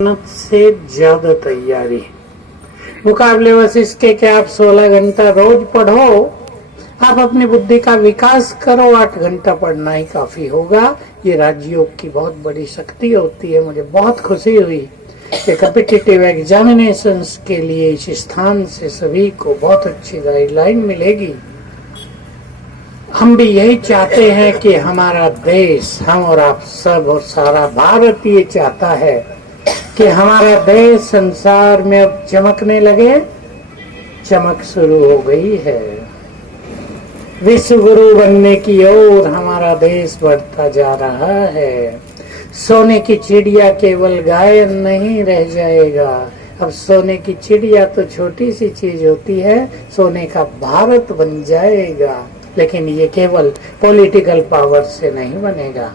मेहनत से ज्यादा तैयारी मुकाबले बस इसके कि आप 16 घंटा रोज पढ़ो। आप अपनी बुद्धि का विकास करो, 8 घंटा पढ़ना ही काफी होगा। ये राजयोग की बहुत बड़ी शक्ति होती है। मुझे बहुत खुशी हुई कि कॉम्पिटिटिव एग्जामिनेशंस के लिए इस स्थान से सभी को बहुत अच्छी गाइडलाइन मिलेगी। हम भी यही चाहते हैं कि हमारा देश, हम और आप सब और सारा भारत ये चाहता है कि हमारा देश संसार में अब चमकने लगे। चमक शुरू हो गई है। विश्व गुरु बनने की ओर हमारा देश बढ़ता जा रहा है। सोने की चिड़िया केवल गायन नहीं रह जाएगा। अब सोने की चिड़िया तो छोटी सी चीज होती है, सोने का भारत बन जाएगा। लेकिन ये केवल पॉलिटिकल पावर से नहीं बनेगा।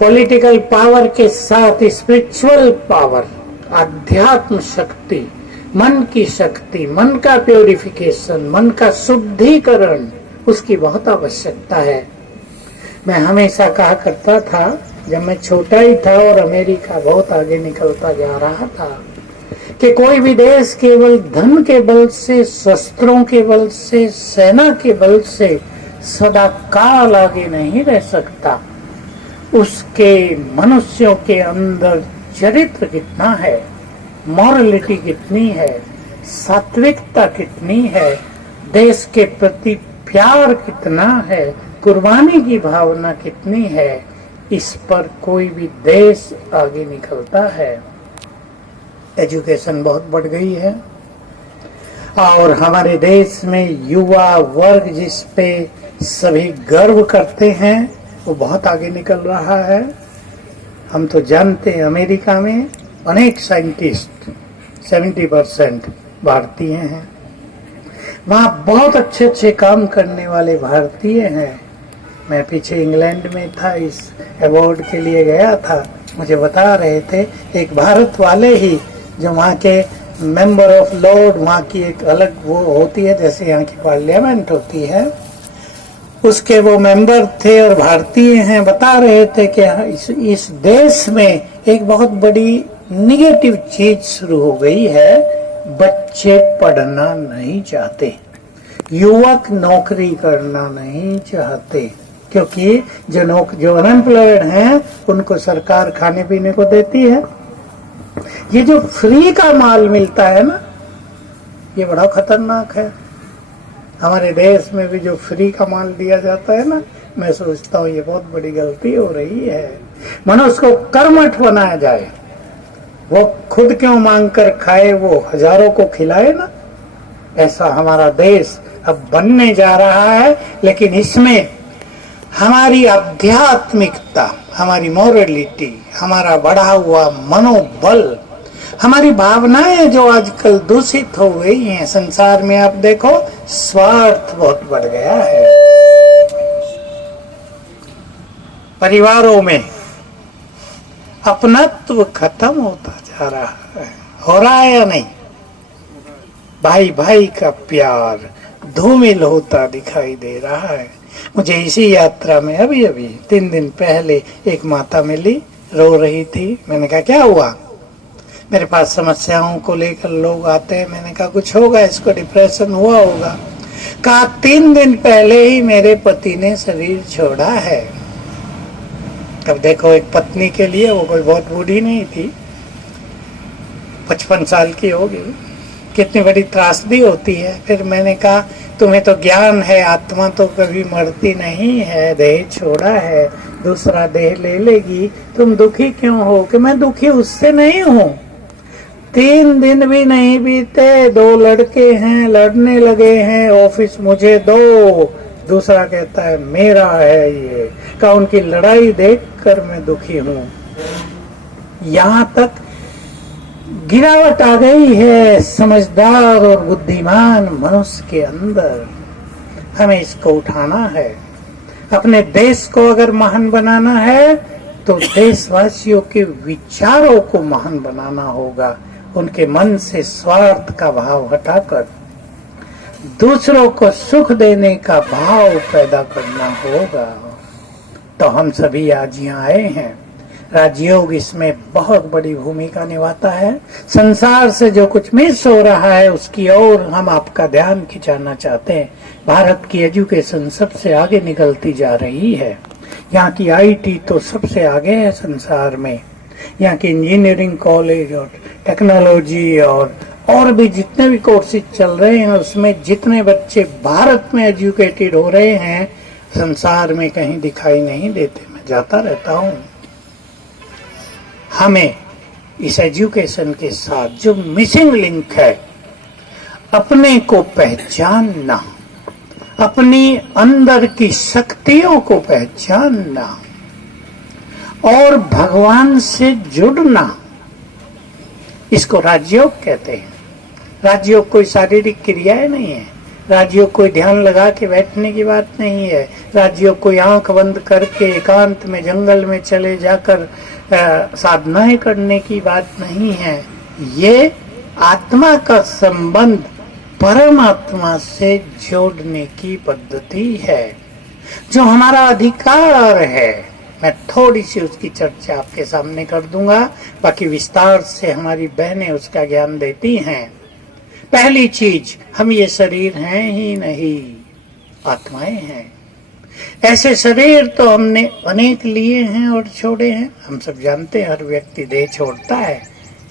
पॉलिटिकल पावर के साथ स्पिरिचुअल पावर, आध्यात्म शक्ति, मन की शक्ति, मन का प्योरिफिकेशन, मन का शुद्धिकरण, उसकी बहुत आवश्यकता है। मैं हमेशा कहा करता था जब मैं छोटा ही था और अमेरिका बहुत आगे निकलता जा रहा था कि कोई भी देश केवल धन के बल से, शस्त्रों के बल से, सेना के बल से सदा काल आगे नहीं रह सकता। उसके मनुष्यों के अंदर चरित्र कितना है, मॉरलिटी कितनी है, सात्विकता कितनी है, देश के प्रति प्यार कितना है, कुर्बानी की भावना कितनी है, इस पर कोई भी देश आगे निकलता है। एजुकेशन बहुत बढ़ गई है और हमारे देश में युवा वर्ग जिस पे सभी गर्व करते हैं वो बहुत आगे निकल रहा है। हम तो जानते हैं अमेरिका में अनेक साइंटिस्ट 70% भारतीय हैं। वहाँ बहुत अच्छे अच्छे काम करने वाले भारतीय हैं। मैं पीछे इंग्लैंड में था, इस अवार्ड के लिए गया था। मुझे बता रहे थे एक भारत वाले ही जो वहाँ के मेंबर ऑफ लॉर्ड, वहाँ की एक अलग वो होती है जैसे यहाँ की पार्लियामेंट होती है, उसके वो मेंबर थे और भारतीय हैं। बता रहे थे कि इस देश में एक बहुत बड़ी निगेटिव चीज शुरू हो गई है। बच्चे पढ़ना नहीं चाहते, युवक नौकरी करना नहीं चाहते, क्योंकि जो अनएम्प्लॉयड हैं उनको सरकार खाने पीने को देती है। ये जो फ्री का माल मिलता है ना, ये बड़ा खतरनाक है। हमारे देश में भी जो फ्री का माल दिया जाता है ना, मैं सोचता हूँ ये बहुत बड़ी गलती हो रही है। मनुष्य को कर्मठ बनाया जाए, वो खुद क्यों मांग कर खाए, वो हजारों को खिलाए ना। ऐसा हमारा देश अब बनने जा रहा है। लेकिन इसमें हमारी आध्यात्मिकता, हमारी मॉरलिटी, हमारा बढ़ा हुआ मनोबल, हमारी भावनाएं जो आजकल दूषित हो गई हैं संसार में। आप देखो स्वार्थ बहुत बढ़ गया है। परिवारों में अपनत्व खत्म होता जा रहा है। हो रहा है या नहीं? भाई भाई का प्यार धूमिल होता दिखाई दे रहा है। मुझे इसी यात्रा में अभी 3 दिन पहले एक माता मिली, रो रही थी। मैंने कहा क्या हुआ? मेरे पास समस्याओं को लेकर लोग आते हैं। मैंने कहा कुछ होगा, इसको डिप्रेशन हुआ होगा। कहा 3 दिन पहले ही मेरे पति ने शरीर छोड़ा है। अब देखो, एक पत्नी के लिए वो कोई बहुत बूढ़ी नहीं थी, 55 साल की होगी, कितनी बड़ी त्रासदी होती है। फिर मैंने कहा तुम्हें तो ज्ञान है, आत्मा तो कभी मरती नहीं है, देह छोड़ा है, दूसरा देह ले लेगी, तुम दुखी क्यों हो? कि मैं दुखी उससे नहीं हूँ। 3 दिन भी नहीं बीते, 2 लड़के हैं, लड़ने लगे हैं, ऑफिस मुझे दो, दूसरा कहता है मेरा है ये। का उनकी लड़ाई देखकर मैं दुखी हूँ। यहाँ तक गिरावट आ गई है समझदार और बुद्धिमान मनुष्य के अंदर। हमें इसको उठाना है। अपने देश को अगर महान बनाना है तो देशवासियों के विचारों को महान बनाना होगा। उनके मन से स्वार्थ का भाव हटाकर दूसरों को सुख देने का भाव पैदा करना होगा। तो हम सभी आज यहाँ आए हैं। राजयोग इसमें बहुत बड़ी भूमिका निभाता है। संसार से जो कुछ मिस हो रहा है उसकी ओर हम आपका ध्यान खिंचाना चाहते हैं। भारत की एजुकेशन सबसे आगे निकलती जा रही है। यहाँ की आईटी तो सबसे आगे है संसार में। यहाँ की इंजीनियरिंग कॉलेज और टेक्नोलॉजी और भी जितने भी कोर्सेज चल रहे हैं उसमें जितने बच्चे भारत में एजुकेटेड हो रहे हैं संसार में कहीं दिखाई नहीं देते। मैं जाता रहता हूँ। हमें इस एजुकेशन के साथ जो मिसिंग लिंक है, अपने को पहचानना, अपनी अंदर की शक्तियों को पहचानना और भगवान से जुड़ना, इसको राजयोग कहते हैं। राजयोग कोई शारीरिक क्रियाएं नहीं है। राजयोग कोई ध्यान लगा के बैठने की बात नहीं है। राजयोग कोई आंख बंद करके एकांत में जंगल में चले जाकर साधनाएं करने की बात नहीं है। ये आत्मा का संबंध परमात्मा से जोड़ने की पद्धति है, जो हमारा अधिकार है। मैं थोड़ी सी उसकी चर्चा आपके सामने कर दूंगा, बाकी विस्तार से हमारी बहनें उसका ज्ञान देती हैं। पहली चीज, हम ये शरीर हैं ही नहीं, आत्माएं हैं। ऐसे शरीर तो हमने अनेक लिए हैं और छोड़े हैं। हम सब जानते हैं, हर व्यक्ति देह छोड़ता है,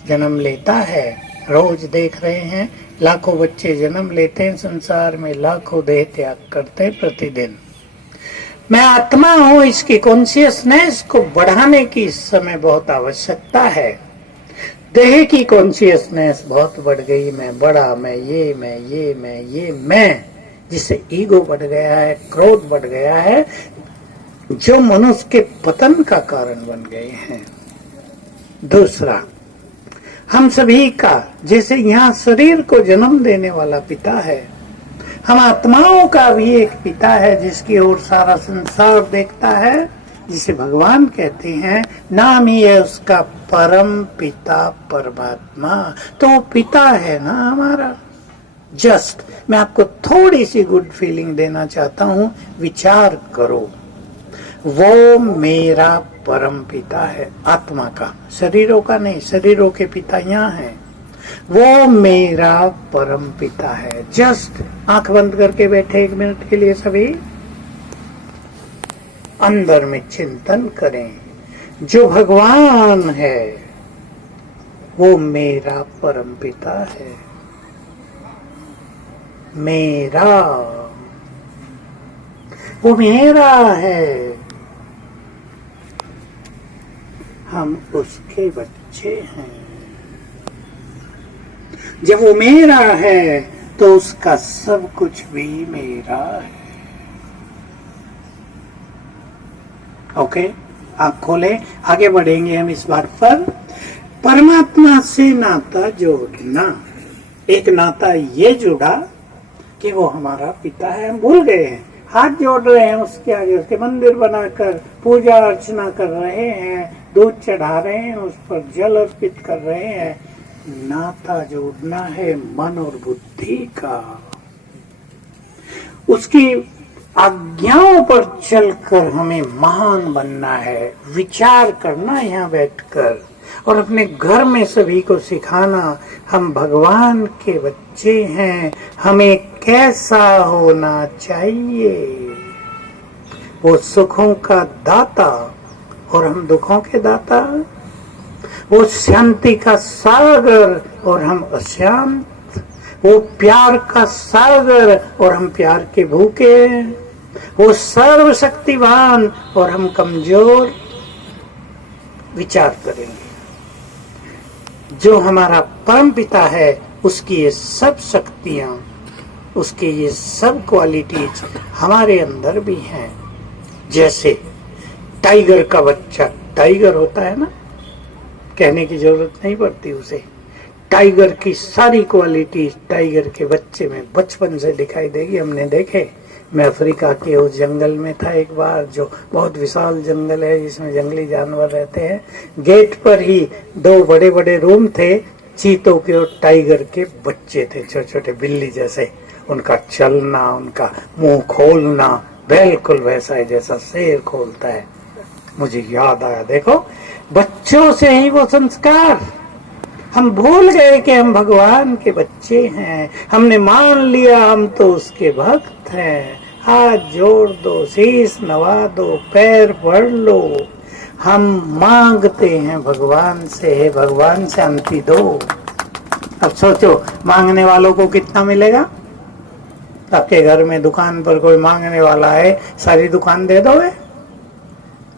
जन्म लेता है। रोज देख रहे हैं लाखों बच्चे जन्म लेते हैं संसार में, लाखों देह त्याग करते हैं प्रतिदिन। मैं आत्मा हूं, इसकी कॉन्शियसनेस को बढ़ाने की इस समय बहुत आवश्यकता है। देह की कॉन्शियसनेस बहुत बढ़ गई। मैं बड़ा, मैं ये मैं, जिससे ईगो बढ़ गया है, क्रोध बढ़ गया है, जो मनुष्य के पतन का कारण बन गए हैं। दूसरा, हम सभी का जैसे यहाँ शरीर को जन्म देने वाला पिता है, हम आत्माओं का भी एक पिता है जिसकी ओर सारा संसार देखता है, जिसे भगवान कहते हैं। नाम ही है उसका परम पिता परमात्मा। तो वो पिता है ना हमारा। जस्ट मैं आपको थोड़ी सी गुड फीलिंग देना चाहता हूँ। विचार करो, वो मेरा परम पिता है, आत्मा का, शरीरों का नहीं। शरीरों के पिता यहाँ हैं। वो मेरा परम पिता है। जस्ट आंख बंद करके बैठे 1 मिनट के लिए सभी अंदर में चिंतन करें। जो भगवान है वो मेरा परम पिता है। मेरा, वो मेरा है। हम उसके बच्चे हैं। जब वो मेरा है तो उसका सब कुछ भी मेरा है। ओके, आप खोले, आगे बढ़ेंगे हम इस बात पर। परमात्मा से नाता जोड़ना, एक नाता ये जुड़ा कि वो हमारा पिता है। हम भूल गए हैं, हाथ जोड़ रहे हैं उसके आगे, उसके मंदिर बनाकर पूजा अर्चना कर रहे हैं, दूध चढ़ा रहे हैं, उस पर जल अर्पित कर रहे हैं। नाता जोड़ना है मन और बुद्धि का। उसकी आज्ञाओं पर चलकर हमें महान बनना है। विचार करना यहाँ बैठकर, और अपने घर में सभी को सिखाना, हम भगवान के बच्चे हैं, हमें कैसा होना चाहिए। वो सुखों का दाता और हम दुखों के दाता। वो शांति का सागर और हम अशांत। वो प्यार का सागर और हम प्यार के भूखे। वो सर्वशक्तिवान और हम कमजोर। विचार करेंगे, जो हमारा परम पिता है उसकी ये सब शक्तियां, उसके ये सब क्वालिटीज हमारे अंदर भी हैं। जैसे टाइगर का बच्चा टाइगर होता है ना, कहने की जरूरत नहीं पड़ती उसे। टाइगर की सारी क्वालिटीज टाइगर के बच्चे में बचपन से दिखाई देगी। हमने देखे, मैं अफ्रीका के उस जंगल में था एक बार, जो बहुत विशाल जंगल है जिसमें जंगली जानवर रहते हैं। गेट पर ही 2 बड़े बड़े रूम थे, चीतों के और टाइगर के बच्चे थे, छोटे छोटे बिल्ली जैसे। उनका चलना, उनका मुंह खोलना बिल्कुल वैसा है जैसा शेर खोलता है। मुझे याद आया, देखो बच्चों से ही वो संस्कार। हम भूल गए कि हम भगवान के बच्चे हैं, हमने मान लिया हम तो उसके भक्त हैं। हाथ जोड़ दो, शीश नवा दो, पैर पढ़ लो। हम मांगते हैं भगवान से, हे भगवान शांति दो। अब सोचो मांगने वालों को कितना मिलेगा। आपके घर में दुकान पर कोई मांगने वाला है, सारी दुकान दे दोगे?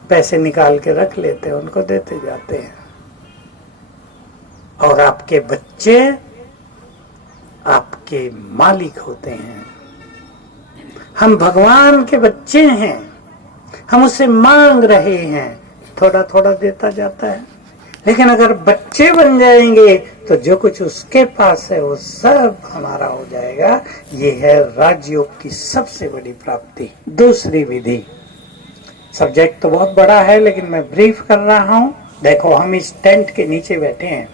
पैसे निकाल के रख लेते हैं, उनको देते जाते हैं। और आपके बच्चे आपके मालिक होते हैं। हम भगवान के बच्चे हैं, हम उससे मांग रहे हैं, थोड़ा थोड़ा देता जाता है। लेकिन अगर बच्चे बन जाएंगे तो जो कुछ उसके पास है वो सब हमारा हो जाएगा। ये है राजयोग की सबसे बड़ी प्राप्ति। दूसरी विधि, सब्जेक्ट तो बहुत बड़ा है लेकिन मैं ब्रीफ कर रहा हूं। देखो हम इस टेंट के नीचे बैठे हैं,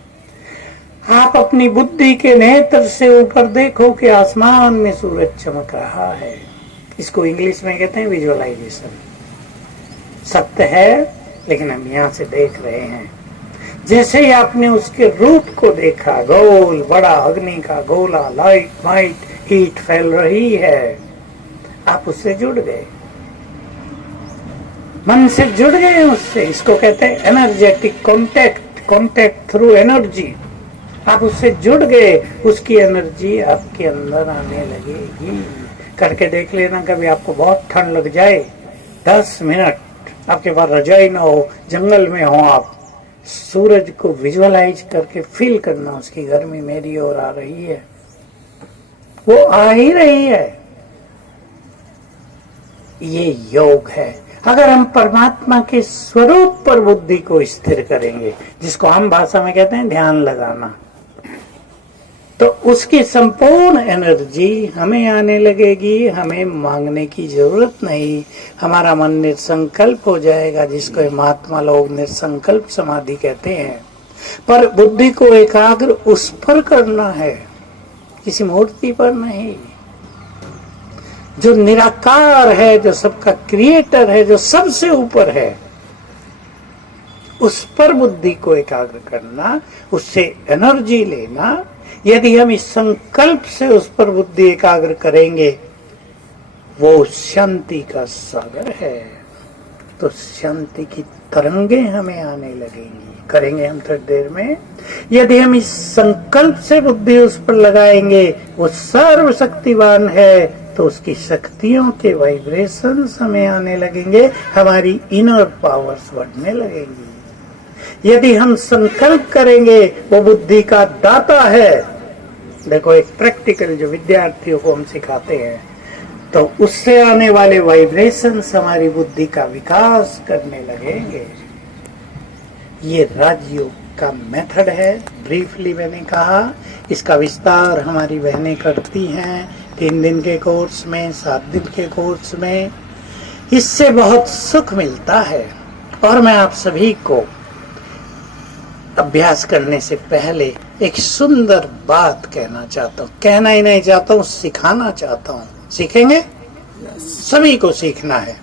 आप अपनी बुद्धि के नेत्र से ऊपर देखो कि आसमान में सूरज चमक रहा है। इसको इंग्लिश में कहते हैं विजुअलाइजेशन। सत्य है लेकिन हम यहाँ से देख रहे हैं। जैसे ही आपने उसके रूप को देखा, गोल बड़ा अग्नि का गोला, लाइट वाइट हीट फैल रही है, आप उससे जुड़ गए, मन से जुड़ गए उससे। इसको कहते हैं energetic contact, contact through energy. आप उससे जुड़ गए, उसकी एनर्जी आपके अंदर आने लगेगी। करके देख लेना, कभी आपको बहुत ठंड लग जाए, 10 मिनट आपके पास रजाई ना हो, जंगल में हो, आप सूरज को विजुअलाइज करके फील करना, उसकी गर्मी मेरी ओर आ रही है, वो आ ही रही है। ये योग है। अगर हम परमात्मा के स्वरूप पर बुद्धि को स्थिर करेंगे, जिसको हम भाषा में कहते हैं ध्यान लगाना, तो उसकी संपूर्ण एनर्जी हमें आने लगेगी। हमें मांगने की जरूरत नहीं, हमारा मन निर्संकल्प हो जाएगा, जिसको महात्मा लोग निर्संकल्प समाधि कहते हैं। पर बुद्धि को एकाग्र उस पर करना है, किसी मूर्ति पर नहीं। जो निराकार है, जो सबका क्रिएटर है, जो सबसे ऊपर है, उस पर बुद्धि को एकाग्र करना, उससे एनर्जी लेना। यदि हम इस संकल्प से उस पर बुद्धि एकाग्र करेंगे, वो शांति का सागर है, तो शांति की तरंगे हमें आने लगेंगी। करेंगे हम थोड़ी देर में। यदि हम इस संकल्प से बुद्धि उस पर लगाएंगे, वो सर्वशक्तिवान है, तो उसकी शक्तियों के वाइब्रेशंस हमें आने लगेंगे, हमारी इनर पावर्स बढ़ने लगेंगी। यदि हम संकल्प करेंगे वो बुद्धि का दाता है। देखो एक प्रैक्टिकल जो विद्यार्थियों को हम सिखाते हैं, तो उससे आने वाले वाइब्रेशंस हमारी बुद्धि का विकास करने लगेंगे। ये राजयोग का मेथड है। ब्रीफली मैंने कहा, इसका विस्तार हमारी बहनें करती हैं 3 दिन के कोर्स में, 7 दिन के कोर्स में। इससे बहुत सुख मिलता है। और मैं आप सभी को अभ्यास करने से पहले एक सुंदर बात कहना चाहता हूँ। कहना ही नहीं चाहता हूँ, सिखाना चाहता हूँ। सीखेंगे? सभी को सीखना है।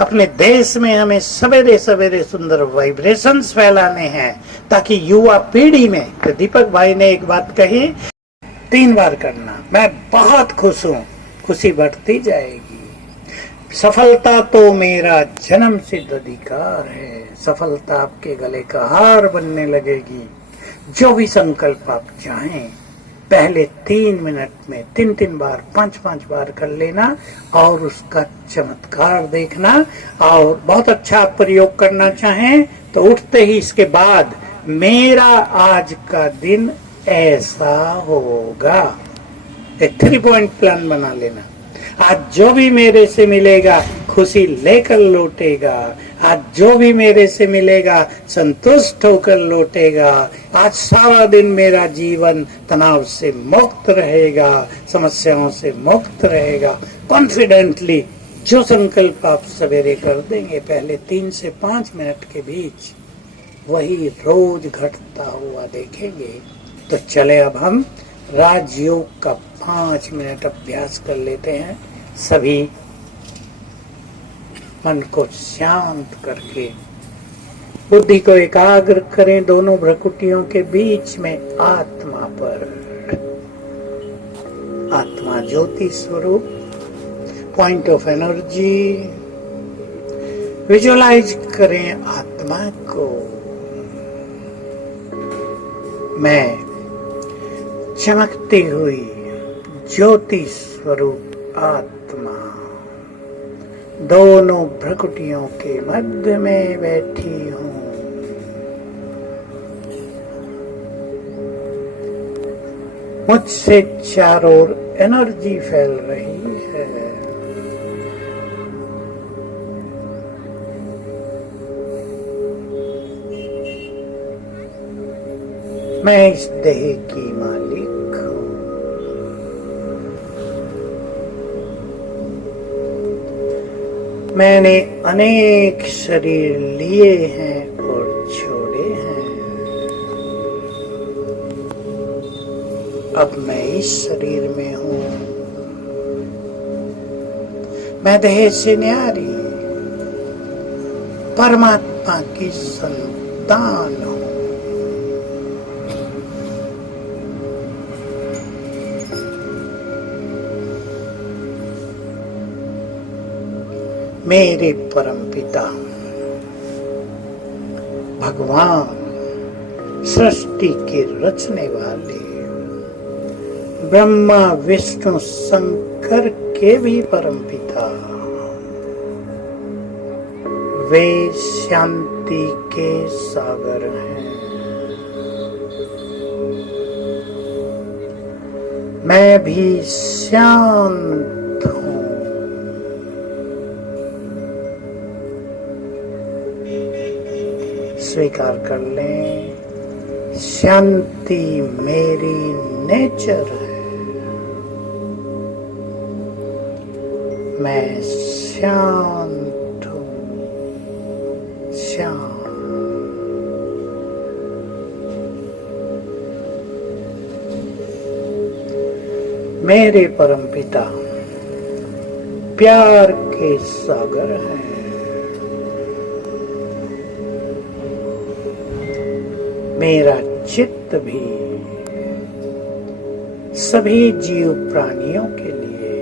अपने देश में हमें सवेरे सवेरे सुंदर वाइब्रेशंस फैलाने हैं, ताकि युवा पीढ़ी में, तो दीपक भाई ने एक बात कही, 3 बार करना। मैं बहुत खुश हूँ, खुशी बढ़ती जाएगी। सफलता तो मेरा जन्म सिद्ध अधिकार है। सफलता आपके गले का हार बनने लगेगी। जो भी संकल्प आप चाहें, पहले 3 मिनट में 3-3 बार, 5-5 बार कर लेना और उसका चमत्कार देखना। और बहुत अच्छा आप प्रयोग करना चाहें तो उठते ही इसके बाद, मेरा आज का दिन ऐसा होगा, एक 3 पॉइंट प्लान बना लेना। आज जो भी मेरे से मिलेगा खुशी लेकर लौटेगा। आज जो भी मेरे से मिलेगा संतुष्ट होकर लौटेगा। आज सारा दिन मेरा जीवन तनाव से मुक्त रहेगा, समस्याओं से मुक्त रहेगा। कॉन्फिडेंटली जो संकल्प आप सवेरे कर देंगे पहले 3 से 5 मिनट के बीच, वही रोज घटता हुआ देखेंगे। तो चले अब हम राजयोग का 5 मिनट अभ्यास कर लेते हैं। सभी मन को शांत करके बुद्धि को एकाग्र करें दोनों भ्रकुटियों के बीच में आत्मा पर। आत्मा ज्योति स्वरूप, पॉइंट ऑफ एनर्जी। विजुअलाइज करें आत्मा को। मैं चमकती हुई ज्योति स्वरूप आत्मा दोनों भ्रकुटियों के मध्य में बैठी हूं। मुझसे चारों ओर एनर्जी फैल रही है। मैं इस देह की मालिक हूं। मैंने अनेक शरीर लिए हैं और छोड़े हैं। अब मैं इस शरीर में हूं। मैं देह से न्यारी परमात्मा की संतान हूं। मेरे परमपिता भगवान, सृष्टि के रचने वाले ब्रह्मा विष्णु शंकर के भी परमपिता, वे शांति के सागर हैं। मैं भी शांत हूं। स्वीकार कर लें, शांति मेरी नेचर है। मैं शांत हूं, शांत। मेरे परमपिता प्यार के सागर हैं। मेरा चित्त भी सभी जीव प्राणियों के लिए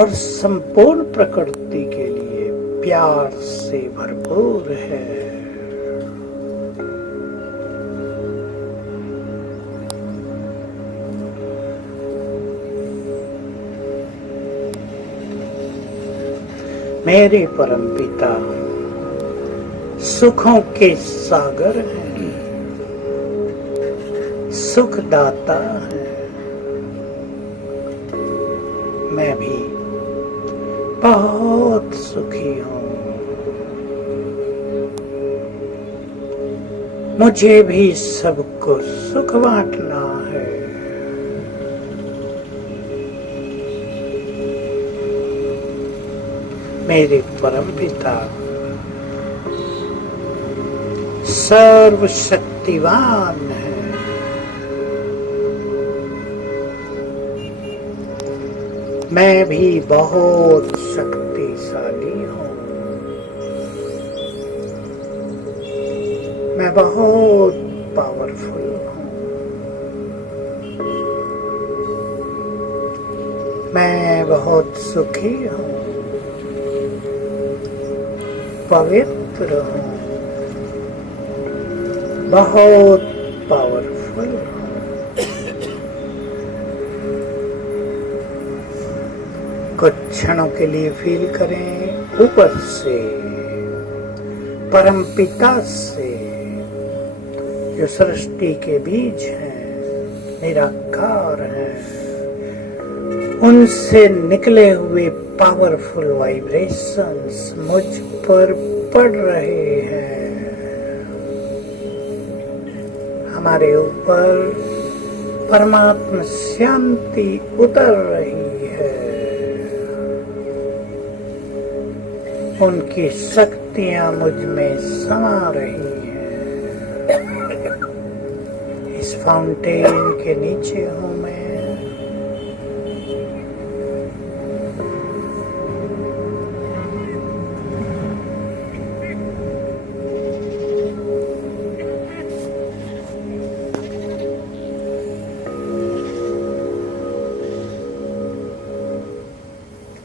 और संपूर्ण प्रकृति के लिए प्यार से भरपूर है। मेरे परमपिता सुखों के सागर हैं, सुखदाता है। मैं भी बहुत सुखी हूं। मुझे भी सबको सुख बांटना है। मेरे परमपिता सर्वशक्तिवान है। मैं भी बहुत शक्तिशाली हूं। मैं बहुत पावरफुल हूं। मैं बहुत सुखी हूं, पवित्र हूं, बहुत पावरफुल हूं। कुछ क्षणों के लिए फील करें ऊपर से, परमपिता से, जो सृष्टि के बीज हैं, निराकार हैं, उनसे निकले हुए पावरफुल वाइब्रेशंस मुझ पर पड़ रहे हैं। हमारे ऊपर परमात्मा शांति उतर रही है। उनकी शक्तियां मुझ में समा रही हैं। इस फाउंटेन के नीचे हूं मैं।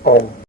ओम।